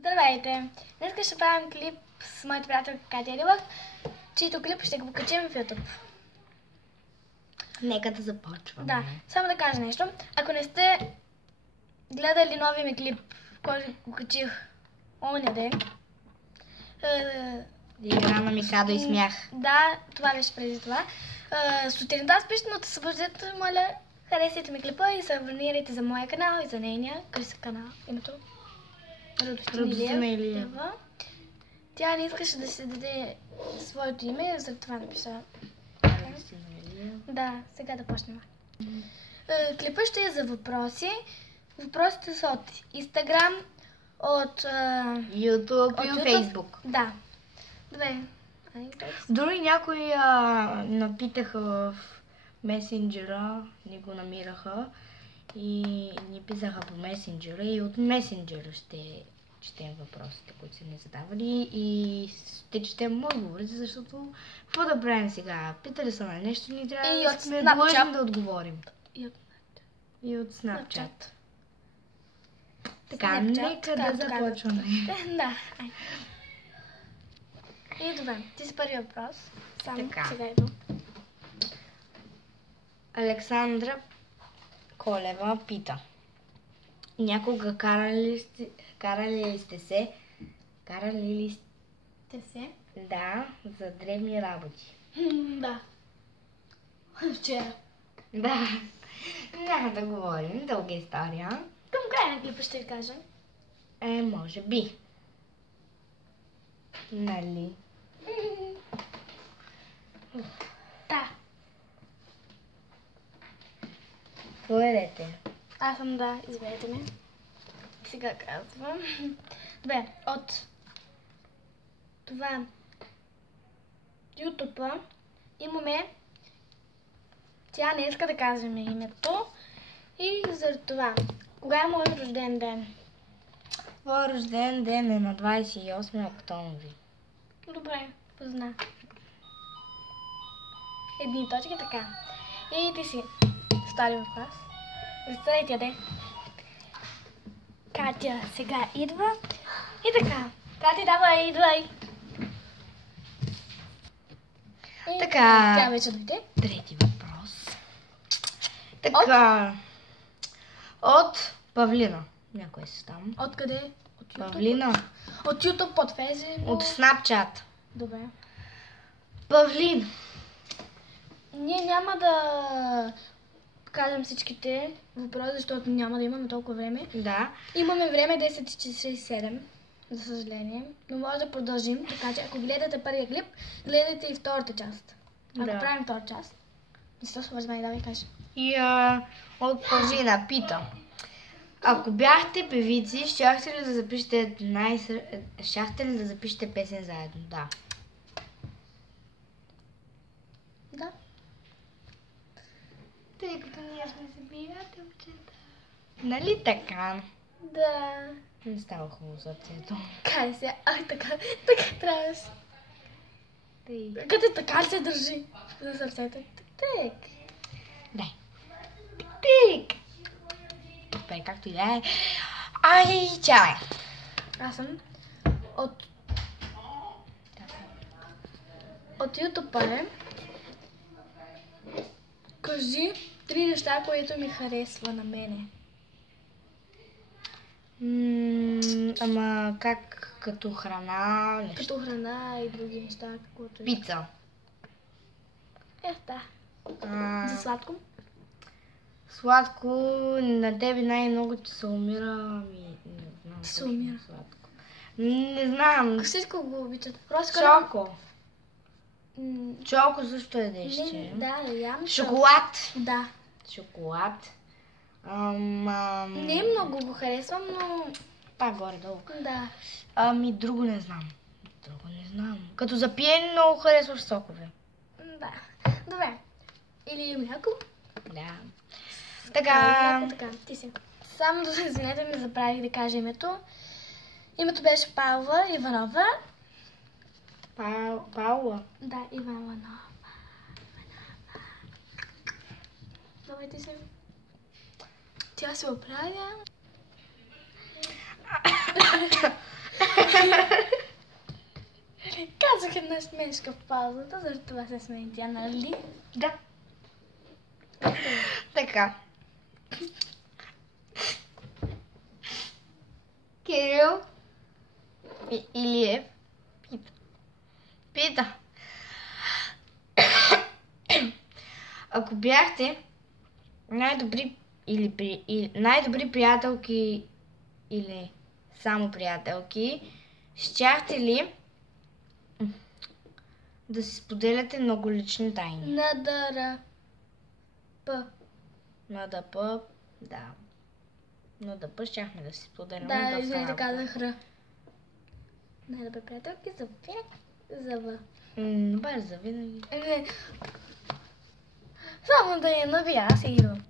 Здравейте! Днес ще правим клип с моята приятелка Катя Рилах, чийто клип ще го качим в YouTube. Нека да започваме. Да, само да кажа нещо. Ако не сте гледали новия ми клип, който го качих оня ден, Игра на Микадо и смях. Да, това беше преди това. Сутринта спешно да се бъдете, моля, харесайте ми клипа и се абонирайте за моя канал и за нейния. Какъв са канал? Името? Радостина Илиева. Тя не искаше да се даде своето име, за това напиша. Радостина Илиева. Да, сега да почнем. Клипът ще е за въпроси. Въпросите са от Instagram, от YouTube и Facebook. Да. Добре. Дори някои напитаха в месенджера, ни го намираха и ни писаха по месенджера и от месенджера ще четем въпросите, които са ни задавали и ще четем отговорите, защото какво да правим сега? Питали са на нещо, ни трябва и да от сме Snapchat. длъжни да отговорим. И от Snapchat. Така, нека да започваме. Да. И добре, ти си първи въпрос. Само Така. сега идвам. Александра Колева пита. Някога карали ли сте се? Те се? Да, за древни работи. Да. Вчера. Да. Няма да говорим, дълга история. Към края на клипа ще ви кажа. Може би. Нали? Да. Поедете. Аз съм да, извинете ме. Сега казвам. Добре, от това YouTube имаме. Тя не иска да кажем името. И за това. Кога е моят рожден ден? Твой рожден ден е на 28 октомври. Добре, позна. Едни точки, така. И ти си втори въпрос. Представете де. Катя сега идва. И така. Катя, давай, идвай. И Така. Тя вече дойде. Трети въпрос. Така. От Павлина. Някой си там. Откъде? От YouTube? Павлина. От YouTube, от Facebook. От Snapchat. Добре. Павлин. Ние няма да кажем всичките въпроси, защото няма да имаме толкова време. Да. Имаме време 10:47, за съжаление, но може да продължим, така че ако гледате първия клип, гледайте и втората част. Ако Да. правим втора част, не се свързвай, давай кажа. И от Павлина пита. Ако бяхте певици, щяхте ли да запишете песен заедно? Да. Да. Тъй като ние сме се приятелчета. Нали така? Да. Не става хубаво сърцето. Кай се, така трябваше. Тъй. Като така ли се държи за сърцето? Так. Дай. Тик. Добре, както и да е. Ай, чай. Аз съм от YouTube, кажи 3 неща, които ми харесва на мене. Ама как като храна? Нещо? Като храна и други неща, каквото и. Пица. Да. А, За сладко? Сладко, на тебе най-много ти се умира, не знам. Ти се умира. Сладко. Не знам. Всичко го обичат. Просто Чоко. Чоко също е деще. Да, ям. Шоколад. Да. Шоколад. Не много го харесвам, но... Пак горе-долу. Да. Друго не знам. Като за пиене много харесваш сокове. Да. Добре. Или мляко? Да. Така. Така. Ти си. Само да се извинете, не забравих да кажа името. Името беше Павла Иванова. Паула. Да, Иванова. Давайте се. Тя се оправя. Казах една смешка в паузата, защо това се смее тя, нали? Да. Така. Кирил Илиев пита. Ако бяхте най-добри най-добри приятелки или само приятелки, щяхте ли да си споделяте много лични тайни? На ДП, да. На ДП щяхме да си споделяме. Да, извинете, казах Р. Най-добре приятелки за винаги. За В. Добре, за винаги. Само да я навия, аз и идвам.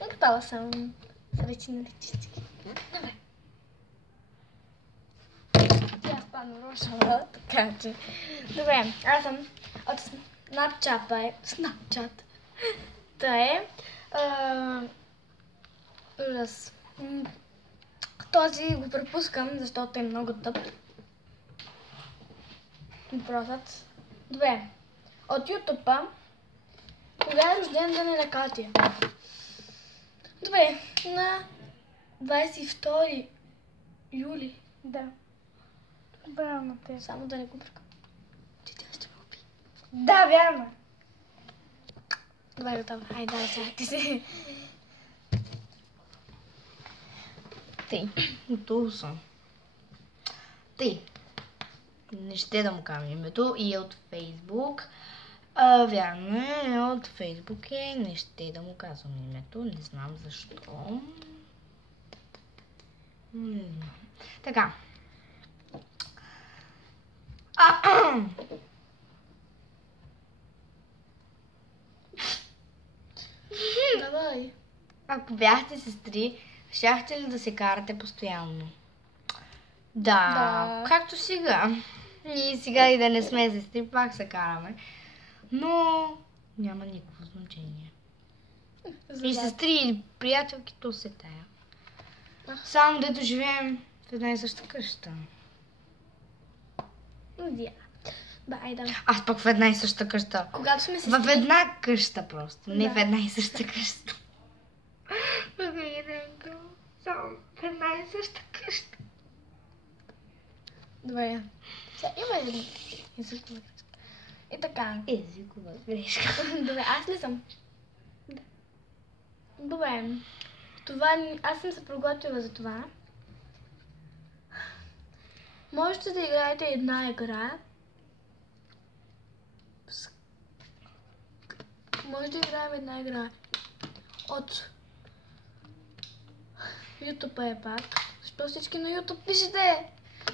Готова съм с речи на личистики. Добре. Тя стана рошава, така че. Добре, аз съм от Snapchat. Та е. Ужас. Този го пропускам, защото е много тъп. Въпросът. Добре. От YouTube-а. Кога е рожден ден на Катя? Добре. На 22 юли. Да. Браво те. Само да не го бъркам. Че тя ще ме уби. Да, вярно. Добре, готова. Хайде, да, сега ти си. Тъй, готова съм. Тъй, не ще да му кажа името и е от Фейсбук. Вярно е, от Фейсбук е, не ще да му казвам името, не знам защо. Така. Давай. Ако бяхте сестри, щяхте ли да се карате постоянно? Да, както сега. Ние сега и да не сме сестри, пак се караме. Но няма никакво значение. И сестри или приятелки, то се тая. Само дето живеем в една и съща къща. Да, айде. Аз пък в една и съща къща. Когато сме сестри. В една къща просто, не в една и съща къща. Само в една и съща къща. Добре. Сега има ли езикова грешка? И така. Езикова грешка. Добре, аз ли съм? Да. Добре. Това, аз съм се подготвила за това. Можете да играете една игра. Може да играем една игра от YouTube е пак. Защо всички на YouTube пишете?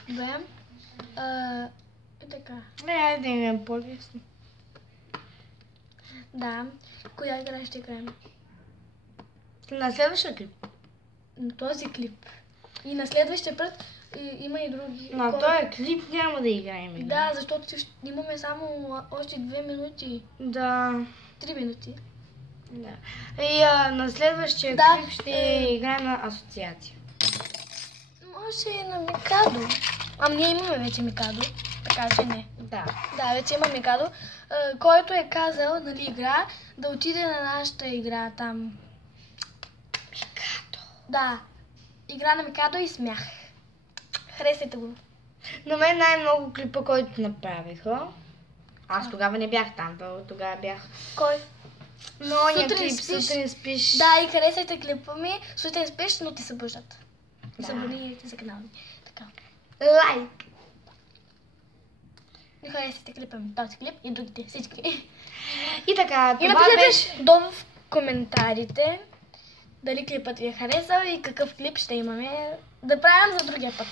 Добре. И така. Айде да е по-лесно. Да. Коя игра ще играем? На следващия клип. На този клип. И на следващия път има и други. На този клип няма да играем игра. Да, защото имаме само още 2 минути. Да. 3 минути. Да. И на следващия клип ще играем на асоциация. Може и на Микадо. Ние имаме вече Микадо, така че не. Да. Да, вече има Микадо, който е казал, нали, игра, да отиде на нашата игра там. Микадо. Да. Игра на Микадо и смях. Харесайте го. На мен най-много клипа, който направиха. Аз тогава не бях там, тогава бях. Кой? Новия клип, сутрин спиш. Да, и харесайте клипа ми. Сутрин спиш, но ти събуждат. И се абонирайте за канала ми. Така. Лайк! И харесайте клипа ми. Този клип и другите, всички. И така, и това беше... долу в коментарите дали клипът ви е харесал и какъв клип ще имаме да правим за другия път.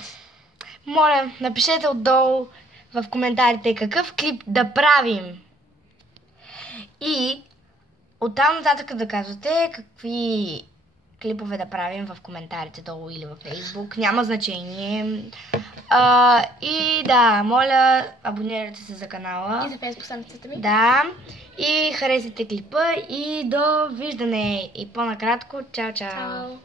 Моля, напишете отдолу в коментарите какъв клип да правим. И оттам нататък да казвате какви клипове да правим в коментарите долу или във Facebook. Няма значение. И да, моля, абонирайте се за канала. И за Facebook страницата ми. Да. И харесайте клипа и до виждане. И по-накратко, чао, чао. Чао.